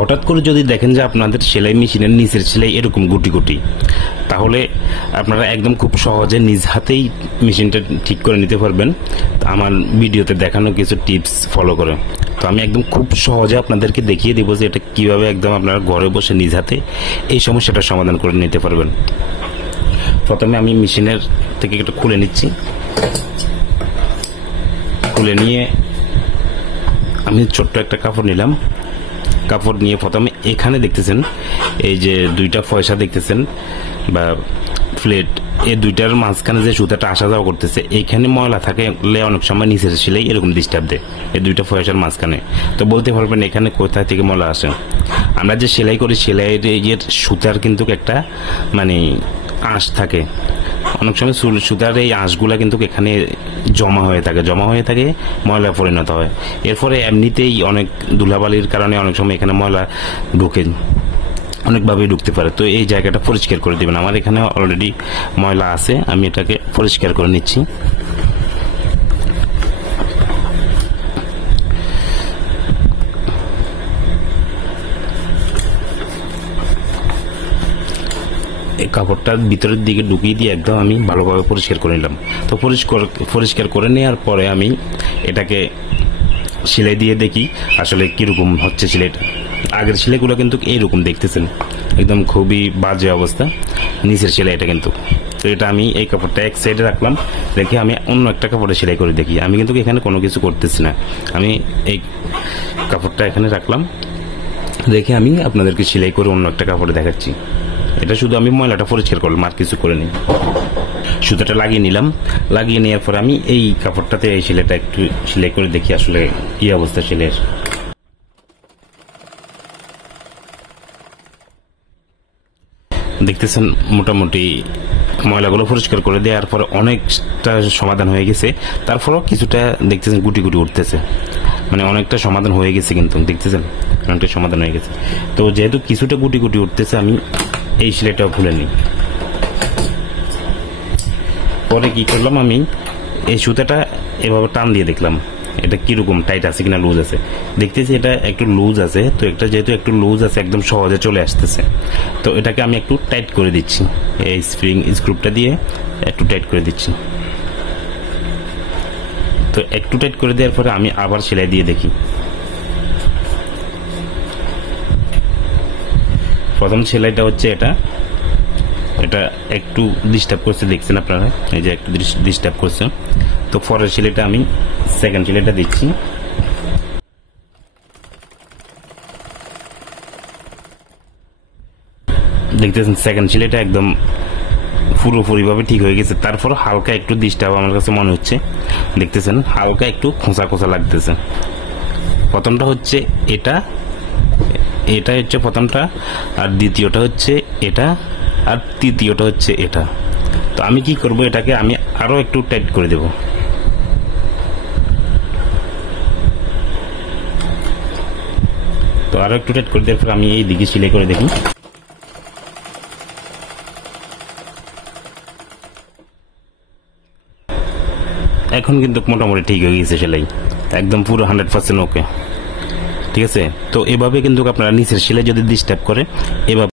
হঠাৎ করে যদি দেখেন যে আপনাদের সেলাই মেশিনের নিচের সেলাই এরকম গুটি গুটি, তাহলে আপনারা একদম খুব সহজে নিজ হাতেই মেশিনটা ঠিক করে নিতে পারবেন আমার ভিডিওতে দেখানো কিছু টিপস ফলো করে। তো আমি একদম খুব সহজে আপনাদেরকে দেখিয়ে দেবো যে এটা কীভাবে একদম আপনারা ঘরে বসে নিজ হাতে এই সমস্যাটার সমাধান করে নিতে পারবেন। প্রথমে আমি মেশিনের থেকে এটা খুলে নিচ্ছি। খুলে নিয়ে আমি ছোট্ট একটা কাপড় নিলাম। কাপড় নিয়ে প্রথমে এখানে দেখতেছেন এই যে দুইটা পয়সা দেখতেছেন বা প্লেট, এই দুইটার মাঝখানে যে সুতাটা আসা যাওয়া করতেছে, এইখানে ময়লা থাকলে অনেক সময় নিচের সেলাই এরকম ডিস্টার্ব দেয় এই দুইটা পয়সার মাঝখানে। তো বলতে পারবেন এখানে কোথা থেকে ময়লা আসে। আমরা যে সেলাই করি সেলাইয়ের এই যে সুতার কিন্তু একটা মানে আঁশ থাকে, অনেক সময় সুতার এই আঁশগুলা কিন্তু এখানে জমা হয়ে থাকে ময়লা পরিণত হয়। এরপরে এমনিতেই অনেক ধুলাবালির কারণে অনেক সময় এখানে ময়লা ঢুকে, অনেকভাবে ঢুকতে পারে। তো এই জায়গাটা পরিষ্কার করে দেবেন। আমার এখানে অলরেডি ময়লা আছে, আমি এটাকে পরিষ্কার করে নিচ্ছি। এই কাপড়টার ভিতরের দিকে ঢুকিয়ে দিয়ে একদম আমি ভালোভাবে পরিষ্কার করে নিলাম। তো পরিষ্কার করে নেওয়ার পরে আমি এটাকে সেলাই দিয়ে দেখি আসলে কিরকম হচ্ছে সেলাইটা। আগের সেলাইগুলো কিন্তু এইরকম দেখতেছেন, একদম খুবই বাজে অবস্থা নিচের সেলাইটা কিন্তু। তো এটা আমি এই কাপড়টা এক সাইডে রাখলাম, রেখে আমি অন্য একটা কাপড়ে সেলাই করে দেখি। আমি কিন্তু এখানে কোনো কিছু করতেছি না, আমি এই কাপড়টা এখানে রাখলাম, রেখে আমি আপনাদেরকে সেলাই করে অন্য একটা কাপড়ে দেখাচ্ছি। এটা শুধু আমি ময়লাটা পরিষ্কার করলাম, আর কিছু করে নিই। সুতাটা লাগিয়ে নিলাম, লাগিয়ে নেওয়ার পর আমি এই কাপড়টাতে এই সেলাইটা একটু সেলাই করে দেখি আসলে কি অবস্থা সেলাইয়ের। দেখতেছেন মোটামুটি ময়লাগুলো পরিষ্কার করে দেওয়ার পর অনেকটা সমাধান হয়ে গেছে। তারপরও কিছুটা দেখতেছেন গুটি গুটি উঠতেছে, মানে অনেকটা সমাধান হয়ে গেছে, কিন্তু দেখতেছেন অনেকটা সমাধান হয়ে গেছে। তো যেহেতু কিছুটা গুটি গুটি উঠতেছে, আমি এই সেলাইটাও খুলে নিই। পরে কি করলাম, আমি এই সুতাটা এভাবে টান দিয়ে দেখলাম এটা কিরকম টাইট আছে কিনা, লুজ আছে। দেখতেছি এটা একটু লুজ আছে। তো একটা যেহেতু একটু লুজ আছে, একদম সহজে চলে আসতেছে। তো এটাকে আমি একটু টাইট করে দিচ্ছি, এই স্প্রিং স্ক্রুপটা দিয়ে একটু টাইট করে দিচ্ছি। তো একটু টাইট করে দেওয়ার পরে আমি আবার সেলাই দিয়ে দেখি। প্রথম সেলাইটা হচ্ছে এটা একটু ডিস্টার্ব করছে, দেখছেন আপনারা, এই যে একটু ডিস্টার্ব করছে। তো পরের সেলাইটা আমি সেকেন্ড সেলাইটা দিচ্ছি। দেখতেছেন সেকেন্ড সেলাইটা একদম পুরোপুরিভাবে ঠিক হয়ে গেছে। তারপর হালকা একটু ডিস্টার্ব আমার কাছে মনে হচ্ছে, দেখতেছেন হালকা একটু খোঁচা খোঁচা লাগতেছে। প্রথমটা হচ্ছে এটা হচ্ছে প্রথমটা, আর দ্বিতীয়টা হচ্ছে এটা, আর তৃতীয়টা হচ্ছে এটা। তো আমি কি করব, এটাকে আমি আরো একটু টাইট করে দেব। তো আরো একটু টাইট করে দেওয়ার পর আমি এই দিকে সেলাই করে দেখি। এখন কিন্তু মোটামুটি ঠিক হয়ে গেছে সেলাই, একদম পুরো 100% ওকে, ঠিক আছে। তো এভাবে কিন্তু আপনারা নিচের সেলাই যদি ডিস্টার্ব করে এভাবে